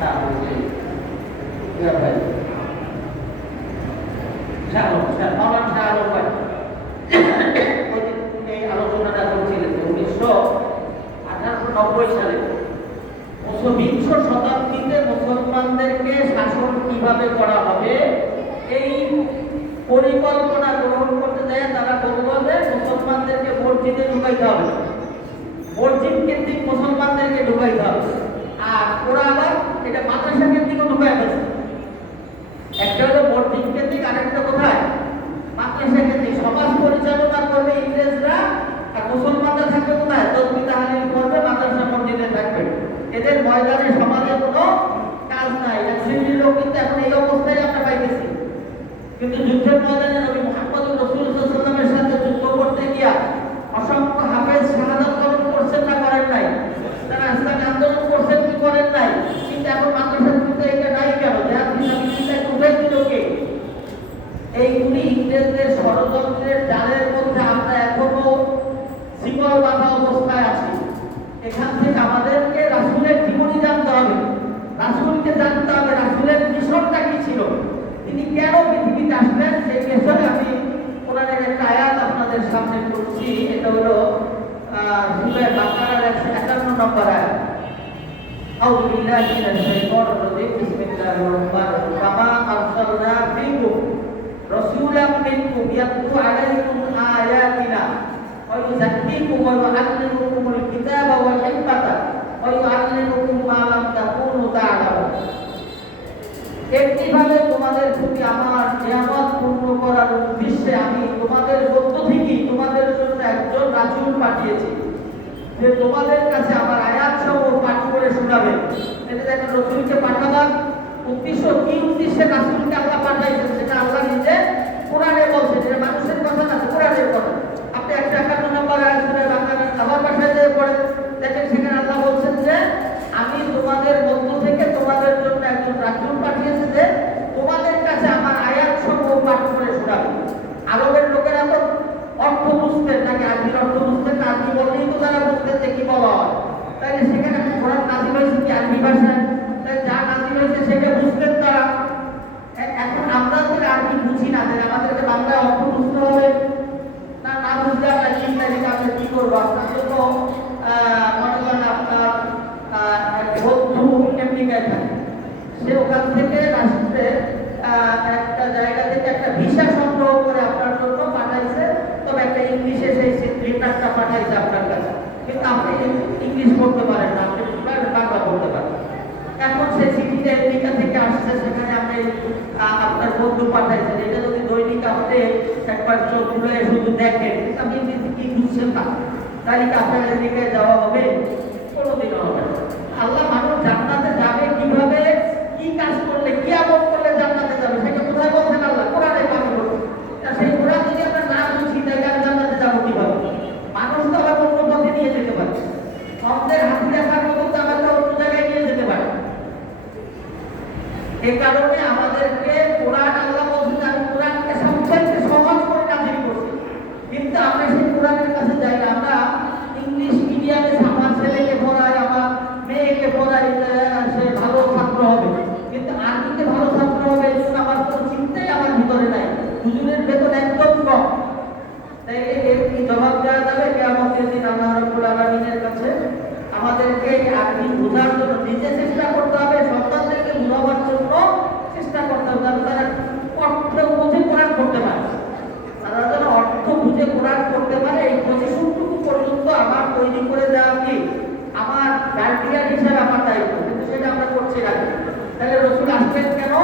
না বলছি ভাই মাওলানা শাহ আলম ভাই এই আলোচনাটা করছিলেন 1990 সালে বিংশ শতাব্দীতে মুসলমানদেরকে শাসন কিভাবে করা হবে এই পরিকল্পনা গ্রহণ করতে যায়। তারা বলল যে মুসলমানদেরকে মসজিদে ঢুকাইতে হবে, মসজিদ কেন্দ্রিক মুসলমানদেরকে ঢুকাইতে হবে। আর ওরা আবার এটা মাদ্রাসা কেন্দ্রিকও ঢুকাই ফেলছে। একটা হলো মসজিদ কেন্দ্রিক, আরেকটা কোথায় মাদ্রাসা কেন্দ্রিক। সমাজ পরিচালনা করবে ইংরেজরা, আর মুসলমানরা থাকবে কোথায় তসবিহ তাহলিল করবে, মাদ্রাসা মসজিদে থাকবে। এদের ময়দানে সমাজে কোনো কাজ নাই। এক শ্রেণীর লোক কিন্তু এখন এই অবস্থায় আমরা পাইতেছি। কিন্তু যুদ্ধের ময়দানে নবী মুহাম্মদ রাসূলুল্লাহ সাল্লাল্লাহু আলাইহি ওয়াসাল্লামের সাথে যুদ্ধ করতে গিয়া অসংখ্য হাফেজ শাহাদাত বরণ করছেন না করেন নাই? তারা ইসলামী আন্দোলন করছেন কি করেন নাই? কিন্তু এখন মাদ্রাসার মধ্যে এটা নাই কেন? জিহাদ ফিসাবিলিল্লাহ উঠাই দিল কে? এইগুলি ইংরেজদের ষড়যন্ত্রের জালের মধ্যে আমরা এখনো শিকল বাঁধা অবস্থায় আছি। এখান থেকে আমাদেরকে রাসূলের জীবনী জানতে হবে, রাসূলকে জানতে হবে, রাসূলের মিশনটা কি ছিল, তিনি কেন পৃথিবীতে আসলেন। সেই বিষয়ে আমি কোরআনের একটা আয়াত আপনাদের সামনে পড়ছি। এটা হলো সূরা বাকারার 151 নম্বর আয়াত। আউযু বিল্লাহি মিনাশ শাইতানির রাজীম। বিসমিল্লাহির রহমানির রহিম। কামা আরসালনা ফীকুম রাসূলাম মিনকুম ইয়াতলু আলাইকুম আয়াতিনা ওয়া ইউযাক্কিকুম ওয়া ইউআল্লিমুকুমুল কিতাবা ওয়াল হিকমাতা ওয়া ইউআল্লিমুকুম মা লাম তাকুনু তা'লামুন। একইভাবে তোমাদের প্রতি আমার নিয়ামত পূর্ণ করার উদ্দেশ্যে আমি তোমাদের মধ্য থেকে তোমাদের জন্য একজন রাসূল পাঠিয়েছি, যে তোমাদের কাছে আমার আয়াতসমূহ পাঠ করে শোনাবে। এটা দেখেন, রাসূলকে পাঠাবার উদ্দেশ্য কি? উদ্দেশ্যে রাসূলকে আল্লাহ পাঠাইছেন সেটা আল্লাহ নিজে কোরআনে বলছেন। এটা মানুষের কথা না, কোরআনের কথা। আপনি 151 নম্বর আয়াত সূরা বাকারা আবার ভাষায় দিয়ে পড়েন, দেখেন সেখানে আল্লাহ বলছেন যে আমি তোমাদের মধ্য থেকে তোমাদের জন্য একজন রাসূল পাঠিয়েছি, যে তোমাদের কাছে আমার আয়াতসমূহ পাঠ করে শোনাবে। আরবের লোকেরা তো অর্থ বুঝতেন নাকি আরবির অর্থ বুঝতেন না? আরবি বললেই তো তারা বুঝতেন যে কি বলা হয়। তাইলে সেখানে কোরআন নাযিল হয়েছে কি আরবি ভাষায়, তাই যা নাযিল হয়েছে সেটা বুঝতেন তারা। এখন আমরা তো আরবি বুঝি না, আমাদেরকে বাংলায় অর্থ বুঝতে হবে না, না বুঝলে আমরা চিন্তা থেকে আমরা কি করবো? আপনার জন্য মনে করেন আপনার বন্ধু আমেরিকায় থাকে, সে ওখান থেকে রাষ্ট্রে একটা জায়গা থেকে একটা ভিসা সংগ্রহ করে আপনার জন্য পাঠাইছে, তবে একটা ইংলিশে সেই লেটারটা পাঠাইছে আপনার কাছে, কিন্তু আপনি ইংলিশ পড়তে পারেন না, আপনি বাংলা পড়তে পারেন। এখন সে চিঠিটা আমেরিকা থেকে আসছে, সেখানে আপনি আপনার বন্ধু পাঠাইছেন। এটা যদি দৈনিক আপনি একবার চোখ খুলে শুধু দেখেন, আপনি ইংরেজি কি বুঝছেন না, তাহলে কি আপনার আমেরিকায় যাওয়া হবে? কোনোদিনও হবে না। আল্লাহ মানুষ জান্নাতে যাবে কিভাবে, কি কাজ করলে, কি আমল করলে জান্নাতে যাবে, সেটা কোথায় বলছেন আল্লাহ? কোরআনে পাঠে বলছেন। সেই কোরআন যদি আমরা না বুঝি তাহলে আমি জান্নাতে যাবো কিভাবে? মানুষ তো আবার অন্য পথে নিয়ে যেতে পারে, আমাদের হাতি দেখার মতো তো আমাকে অন্য জায়গায় নিয়ে যেতে পারে। এই কারণে আমাদেরকে কোরআন, আল্লাহ বলছেন আমি কোরআনকে সবচেয়ে সহজ করে নাযিল করছি, কিন্তু আমরা সেই কোরআনের কাছে যাই না। আমরা ইংলিশ মিডিয়ামে আমার ছেলেকে পড়াই, আমার মেয়েকে পড়াই, সে ভালো ছাত্র হবে, কিন্তু আরবিতে ভালো ছাত্র হবে এজন্য আমার কোনো চিন্তাই আমার ভিতরে নাই। হুজুরের বেতন একদম কম। তাই এর কি জবাব দেওয়া যাবে কিয়ামতের দিন আল্লাহ রাব্বুল আলামিনের কাছে? আমাদেরকে আরবি বোঝার জন্য নিজে চেষ্টা করতে হবে, সন্তানদেরকে বোঝাবার জন্য চেষ্টা করতে হবে, যাতে তারা অর্থ বুঝে কোরআন পড়তে পারে। তারা যেন অর্থ বুঝে কোরআন পড়তে পারে, এই পজিশনটুকু পর্যন্ত আমার তৈরি করে দেওয়া কি আমার গার্ডিয়ান হিসেবে আমার দায়িত্ব, কিন্তু সেটা আমরা করছি না। তাহলে রাসূল আসবেন কেন?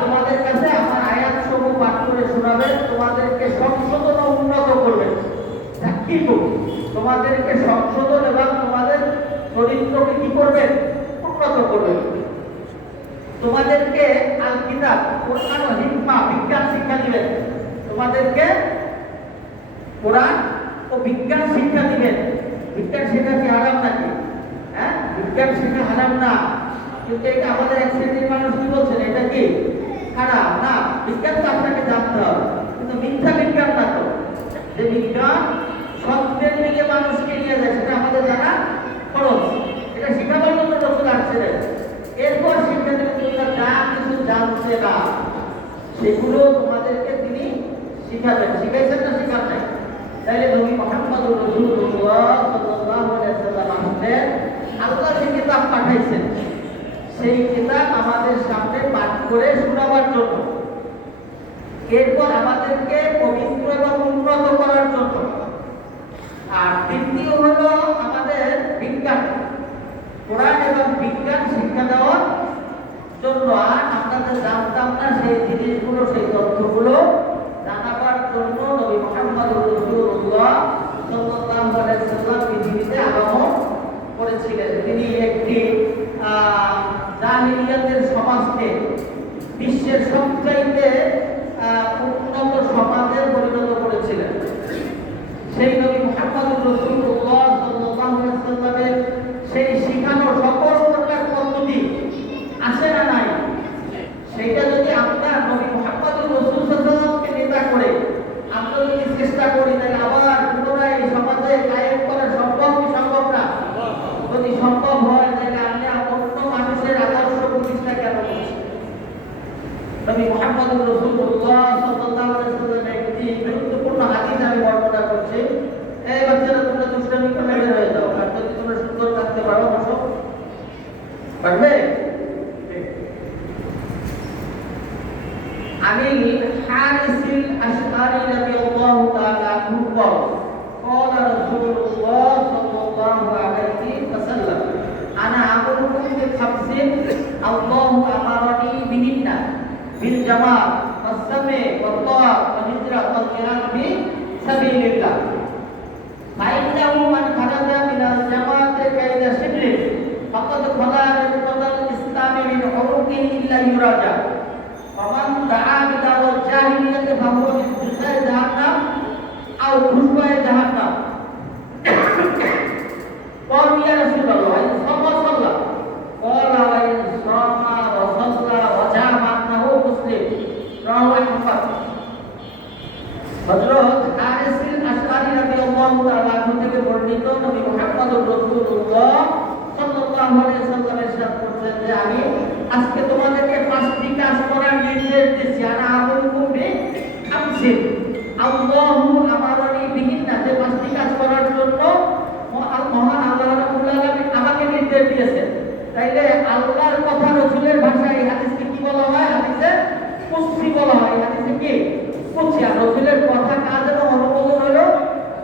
তোমাদের কাছে আমার আয়াত সমূহ পাঠ করে শোনাবেন, তোমাদেরকে সংশোধন ও উন্নত করবেন, তোমাদেরকে সংশোধন এবং তোমাদের চরিত্রকে কি করবেন? উন্নত করবেন। তোমাদেরকে আল কিতাব, কোরআন ও হিকমা, বিজ্ঞান শিক্ষা দিবেন। তোমাদেরকে কোরআন ও বিজ্ঞান শিক্ষা দিবেন। বিজ্ঞান শেখা কি হারাম নাকি? হ্যাঁ, বিজ্ঞান শেখা হারাম না, কিন্তু এটা আমাদের এক শ্রেণীর মানুষ কি বলছেন এটা কি হারাম না। বিজ্ঞান তো আপনাকে জানতে হবে, কিন্তু মিথ্যা বিজ্ঞান না, তো যে বিজ্ঞান সত্যের দিকে মানুষকে নিয়ে যায় সেটা আমাদের জানা খরচ। এটা শেখাবার জন্য রাসূল আসছিলেন। জানছে না সেগুলো তোমাদেরকে তিনি শিখাবেন। শিখাইছেন না শিখান নাই? তাইলে নবী মুহাম্মদ রাসূলুল্লাহ সাল্লাল্লাহু আলাইহি ওয়াসাল্লাম আসলেন, আল্লাহ যে কিতাব পাঠাইছেন সেই কিতাব আমাদের সামনে পাঠ করে শোনাবার জন্য, এরপর আমাদেরকে পবিত্র এবং উন্নত করার জন্য। আর দ্বিতীয় হলো আমাদের বিজ্ঞান, কোরআন এবং বিজ্ঞান শিক্ষা দেওয়ার জন্য। আর আমরা যে জানতাম না সেই জিনিসগুলো, সেই তথ্যগুলো জানাবার জন্য নবী মুহাম্মদ রাসূলুল্লাহ সাল্লাল্লাহু আলাইহি ওয়াসাল্লাম পৃথিবীতে আগমন করেছিলেন। তিনি একটি জাহিলিয়াতের সমাজকে বিশ্বের সবচাইতে উন্নত সমাজে পরিণত করেছিলেন। সেই নবী মুহাম্মদ রাসূলুল্লাহ সাল্লাল্লাহু আলাইহি ওয়াসাল্লামের সেই শিখানো সকল প্রকার পদ্ধতি আছে না নাই, সেইটা যদি আমরা নবী মুহাম্মদ রাসূল সাল্লাল্লাহু আলাইহি ওয়াসাল্লামকে নেতা করে আমরা যদি চেষ্টা করি, তাহলে আবার পুনরায় এই সমাজে কায়েম করা সম্ভব কি সম্ভব না? যদি সম্ভব হয় তাহলে আমরা অন্য মানুষের আদর্শ প্রতিষ্ঠা কেন করছি? নবী মুহাম্মদ রাসূলুল্লাহ সাল্লাল্লাহু আলাইহি ওয়াসাল্লামের একটি গুরুত্বপূর্ণ হাদিস আমি বর্ণনা করছি। এই বাচ্চারা তোমরা দুষ্টামি করে বের হয়ে যাও, আর যদি তোমরা সুন্দর থাকতে পারো বসো, পারবে? আনিল হারিসিল আশআরি রাদিয়াল্লাহু তাআলা আনহু قال رسول الله صلى الله عليه وسلم انا امركم بخمس الله امرني بهن بالجماع والسمع والطاعة والهجرة والجهاد في سبيل الله فإنه من خرج من الجماعة كيد شبر فقد خلا رتبة الإسلام من عروقه إلا يراجع ومن دعا بدعوى الجاهلية فهو من جزاء جهنم أو خشوع جهنم. قالوا يا رسول الله إن صام صلى قال وإن صام وصلى وزعم أنه مسلم رواه أحمد. হযরত হারিসিল আশআরি রাদিয়াল্লাহু তাআলা আনহু থেকে বর্ণিত নবী মুহাম্মদ রাসূলুল্লাহ সাল্লাল্লাহু আলাইহি ওয়াসাল্লাম ইরশাদ করেছেন যে আমি আজকে তোমাদেরকে পাঁচটি কাজ করার নির্দেশ দিয়েছি। আনা আমরুকুম বিখামসিন আল্লাহু আমারনি বিহিন্না, যে পাঁচটি কাজ করার জন্য মহান আল্লাহ রাব্বুল আলামিন আমাকে নির্দেশ দিয়েছেন। তাইলে আল্লাহর কথা রাসূলের ভাষায় এই হাদিসকে কি বলা হয়? হাদিসে কুদসি বলা হয়। হাদিসে কি কুদসি? আর রাসূলের কথা, কাজ এবং অনুমোদন হলো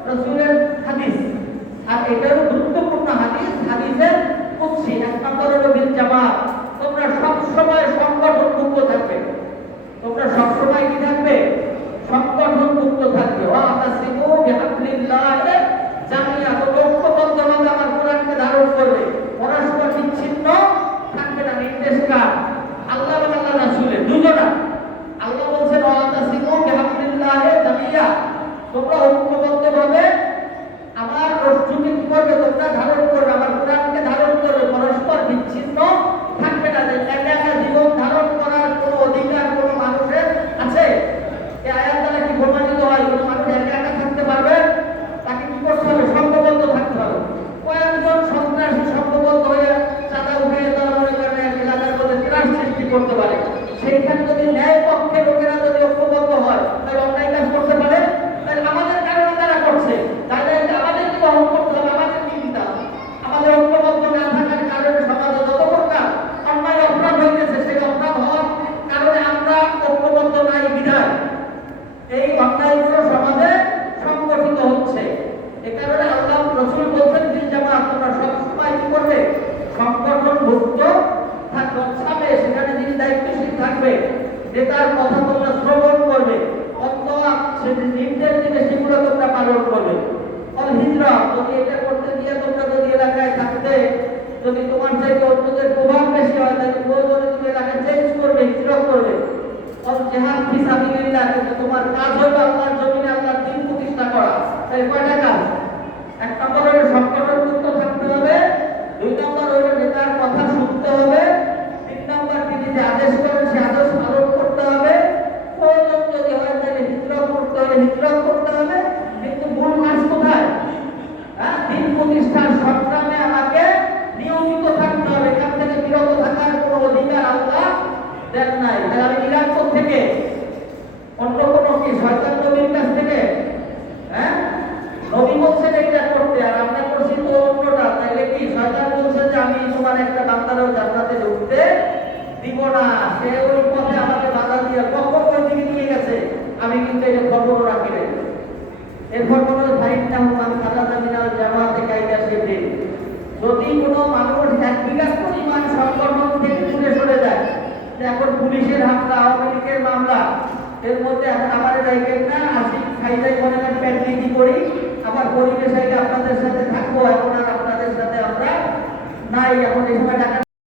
রাসূলের হাদিস। আর এটাও গুরুত্বপূর্ণ হাদিস, হাদিসে কুদসি। এক নম্বর হলো বিল জামাত, তোমরা সব সময় সংগঠনমুক্ত থাকবে। তোমরা সব সময় কি থাকবে? সংগঠনমুক্ত থাকবে। ওয়া তাসিমু বিহাবলিল্লাহ জামিয়া, ঐক্যবদ্ধভাবে আমার কোরআনকে ধারণ করবে, পরস্পর বিচ্ছিন্ন থাকবে না। নির্দেশ কার? আল্লাহ এবং আল্লাহ রাসূলের, দুজনা। আল্লাহ বলছেন ওয়া তাসিমু বিহাবলিল্লাহ জামিয়া, তোমরা ঐক্যবদ্ধভাবে আমার রসুলকে কি করবে? তোমরা ধারণ করবে, আমার কোরআনকে ধারণ করবে, পরস্পর বিচ্ছিন্ন থাকবে না। একা একা জীবন ধারণ করার কোনো অধিকার কোনো মানুষের আছে? এই আয়াত দ্বারা কি প্রমাণিত হয় কোনো মানুষ একা একা থাকতে পারবে? তাকে কি করতে হবে? সংঘবদ্ধ থাকতে হবে। কয়েকজন সন্ত্রাসী সংঘবদ্ধ হয়ে চাঁদা উঠে তারা মনে করেন এলাকার মধ্যে ত্রাস সৃষ্টি করতে পারে। সেইখানে যদি ন্যায় পক্ষের লোকেরা যদি ঐক্যবদ্ধ হয় তাহলে অন্যায় কাজ করতে পারে। তাহলে আমাদের কারণে তারা করছে, তাহলে আমাদের কি বহন করতে হবে? আমাদের কি দিতে হবে? আমাদের ঐক্যবদ্ধ না থাকার কারণে সমাজে যত প্রকার অন্যায় অপরাধ হইতেছে, সেই অপরাধ হওয়ার কারণে আমরা ঐক্যবদ্ধ নাই বিধায় এই অন্যায়গুলো সমাজে সংগঠিত হচ্ছে। এ কারণে আল্লাহ রাসূল বলছেন বিল জামাত, তোমরা সবসময় কি করবে? সংগঠনভুক্ত থাকবে। সামনে সেখানে যিনি দায়িত্বশীল থাকবে, যে তার কথা তোমরা শ্রবণ করবে, অথবা সে নির্দেশ দিবে সেগুলো তোমরা পালন করবে। অল হিজরা, যদি এটা করতে গিয়ে তোমরা যদি এলাকায় থাকতে যদি তোমার চাইতে অন্যদের প্রভাব বেশি হয় তাহলে প্রয়োজনে তুমি এলাকা চেঞ্জ করবে, হিজরত করবে। অল জিহাদ ফি সাবিলিল্লাহ, কিন্তু তোমার কাজ হলো আল্লাহর জমিনে আল্লাহর দ্বীন প্রতিষ্ঠা করা। তাই কয়টা কাজ? এক নম্বর হলো সংগঠনমুক্ত থাকতে হবে, দুই নম্বর হলো নেতার কথা শুনতে হবে, তিন নম্বর তিনি যে আদেশ করেন সে আদেশ পালন করতে হবে। প্রয়োজন যদি হয় তাহলে হিজরত করতে হবে, হিজরত করতে হবে। কিন্তু মূল কাজ কোথায়? দ্বীন প্রতিষ্ঠার সংগ্রামে আমাকে নিয়মিত থাকতে হবে। এখান থেকে বিরত থাকার কোনো অধিকার আল্লাহ দেন নাই, তাহলে আমি নিলাম থেকে অন্য কোনো কি শয়তান নবীর কাছ থেকে? হ্যাঁ, নবী বলছেন এটা করতে, আর আমরা করছি তো অন্যটা। তাইলে কি শয়তান বলছে যে আমি তোমার একটা বান্দারও জান্নাতে ঢুকতে দিব না, সে ওই পথে আমাকে বাধা দিয়ে কখন ওই দিকে নিয়ে গেছে আমি কিন্তু এটা খবরও রাখি রে। এরপর কোনো ভাইটা মান খালাদা মিনাল জামাতে কায়দা শিবির, যদি কোনো মানুষ এক বিঘা পরিমাণ সংগঠন থেকে দূরে সরে যায়, এখন পুলিশের হামলা, আওয়ামী লীগের মামলা, এর মধ্যে এখন আমার জায়গায় না আসি খাইতে মনে হয় প্যান্টিটি করি, আমার পরিবেশ আপনাদের সাথে থাকবো, এখন আর আপনাদের সাথে আমরা নাই, এখন এই সময় টাকা